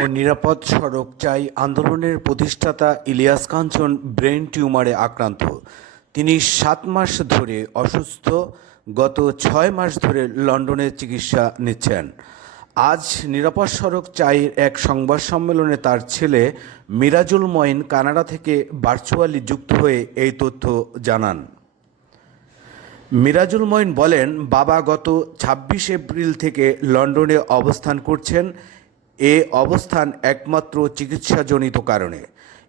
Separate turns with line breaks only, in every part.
ও নিরাপদ সড়ক চাই আন্দোলনের প্রতিষ্ঠাতা ইলিয়াস কাঞ্চন ব্রেন টিউমারে আক্রান্ত। তিনি সাত মাস ধরে অসুস্থ, গত ছয় মাস ধরে লন্ডনে চিকিৎসা নিচ্ছেন। আজ নিরাপদ সড়ক চাইয়ের এক সংবাদ সম্মেলনে তার ছেলে মিরাজুল মঈন কানাডা থেকে ভার্চুয়ালি যুক্ত হয়ে এই তথ্য জানান। মিরাজুল মঈন বলেন, বাবা গত ছাব্বিশ এপ্রিল থেকে লন্ডনে অবস্থান করছেন। এ অবস্থান একমাত্র চিকিৎসাজনিত কারণে।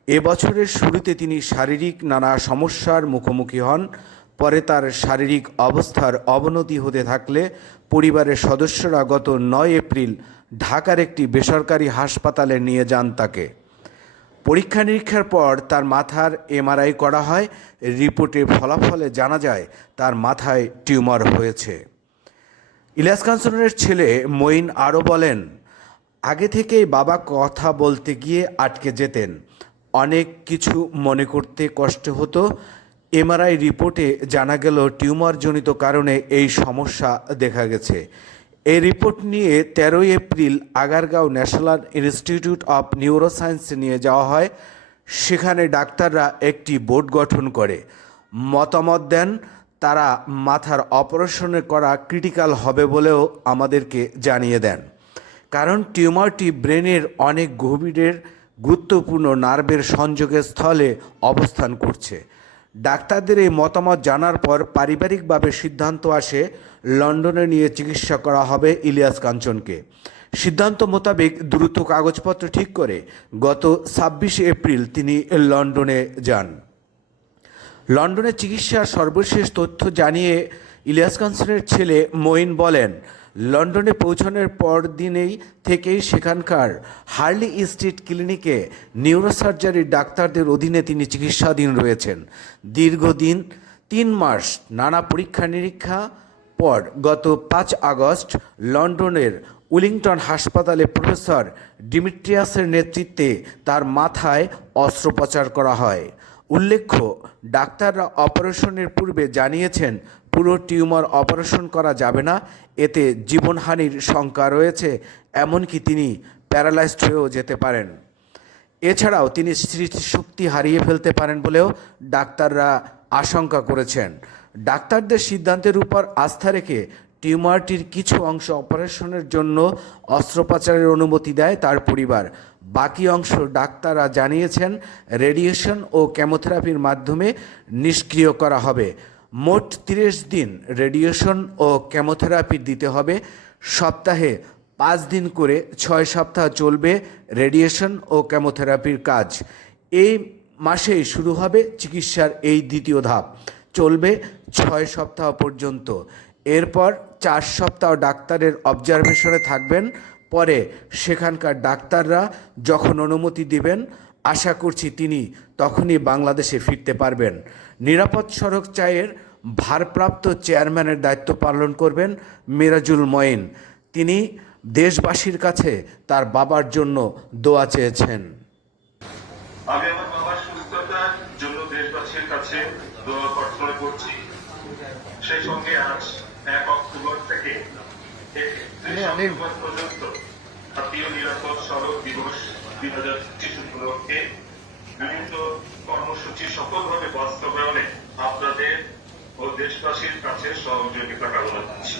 এ বছরের শুরুতে তিনি শারীরিক নানা সমস্যার মুখোমুখি হন। পরে তার শারীরিক অবস্থার অবনতি হতে থাকলে পরিবারের সদস্যরা গত নয় এপ্রিল ঢাকার একটি বেসরকারি হাসপাতালে নিয়ে যান তাকে। পরীক্ষা নিরীক্ষার পর তার মাথার এমআরআই করা হয়। রিপোর্টের ফলাফলে জানা যায়, তার মাথায় টিউমার হয়েছে। ইলিয়াস কাঞ্চনের ছেলে মঈন আরও বলেন, আগে থেকেই বাবা কথা বলতে গিয়ে আটকে যেতেন। অনেক কিছু মনে করতে কষ্ট হতো। এমআরআই রিপোর্টে জানা গেল, টিউমারজনিত কারণে এই সমস্যা দেখা গেছে। এই রিপোর্ট নিয়ে তেরোই April Agargaon national institute of নিউরোসায়েন্সে নিয়ে যাওয়া হয়। সেখানে ডাক্তাররা একটি বোর্ড গঠন করে। মতামত দেন, তারা মাথার অপারেশনে করা ক্রিটিক্যাল হবে বলেও আমাদেরকে জানিয়ে দেন। কারণ টিউমারটি ব্রেনের অনেক গভীরের, গুরুত্বপূর্ণ নার্ভের সংযোগের স্থলে অবস্থান করছে। ডাক্তারদের এই মতামত জানার পর পারিবারিকভাবে সিদ্ধান্ত আসে লন্ডনে নিয়ে চিকিৎসা করা হবে ইলিয়াস কাঞ্চনকে। সিদ্ধান্ত মোতাবেক দ্রুত কাগজপত্র ঠিক করে গত ছাব্বিশে এপ্রিল তিনি লন্ডনে যান। লন্ডনে চিকিৎসার সর্বশেষ তথ্য জানিয়ে ইলিয়াস কাঞ্চনের ছেলে মঈন বলেন লন্ডনে পৌঁছানোর পর দিনেই থেকেই সেখানকার হার্লি স্ট্রিট ক্লিনিকে নিউরোসার্জারির ডাক্তারদের অধীনে তিনি চিকিৎসাধীন রয়েছেন। দীর্ঘদিন, তিন মাস নানা পরীক্ষা নিরীক্ষা পর গত পাঁচ আগস্ট লন্ডনের উইলিংটন হাসপাতালে প্রফেসর ডিমিট্রিয়াসের নেতৃত্বে তার মাথায় অস্ত্রোপচার করা হয়। উল্লেখ্য, ডাক্তাররা অপারেশনের পূর্বে জানিয়েছেন পুরো টিউমার অপারেশন করা যাবে না, এতে জীবনহানির শঙ্কা রয়েছে, এমনকি তিনি প্যারালাইজড হয়েও যেতে পারেন। এছাড়াও তিনি স্মৃতিশক্তি হারিয়ে ফেলতে পারেন বলেও ডাক্তাররা আশঙ্কা করেছেন। ডাক্তারদের সিদ্ধান্তের উপর আস্থা রেখে টিউমারটির কিছু অংশ অপারেশনের জন্য অস্ত্রোপচারের অনুমতি দেয় তার পরিবার। বাকি অংশ ডাক্তাররা জানিয়েছেন, রেডিয়েশন ও কেমোথেরাপির মাধ্যমে নিষ্ক্রিয় করা হবে। মোট তিরিশ দিন রেডিয়েশন ও কেমোথেরাপি দিতে হবে। সপ্তাহে পাঁচ দিন করে ছয় সপ্তাহ চলবে রেডিয়েশন ও কেমোথেরাপির কাজ। এই মাসেই শুরু হবে চিকিৎসার এই দ্বিতীয় ধাপ। চলবে ছয় সপ্তাহ পর্যন্ত। এরপর চার সপ্তাহ ডাক্তারের অবজারভেশনে থাকবেন। পরে সেখানকার ডাক্তাররা যখন অনুমতি দিবেন আশা করছি তিনি তখনই বাংলাদেশে ফিরতে পারবেন। নিরাপদ সড়ক চায়ের ভারপ্রাপ্ত চেয়ারম্যানের দায়িত্ব পালন করবেন মিরাজুল মঈন। তিনি দেশবাসীর কাছে তার বাবার জন্য দোয়া চেয়েছেন।
আমি আমার বাবার সুস্থতার জন্য দেশবাসীর কাছে দোয়া প্রার্থনা করছি। সেই সঙ্গে আজ এক অক্টোবর থেকে অক্টোবর পর্যন্ত জাতীয় নিরাপদ সড়ক দিবস দুই হাজার পঁচিশ উপলক্ষে বিভিন্ন কর্মসূচি সফলভাবে বাস্তবায়নে আপনাদের ও দেশবাসীর কাছে সহযোগিতা কামনা করছি।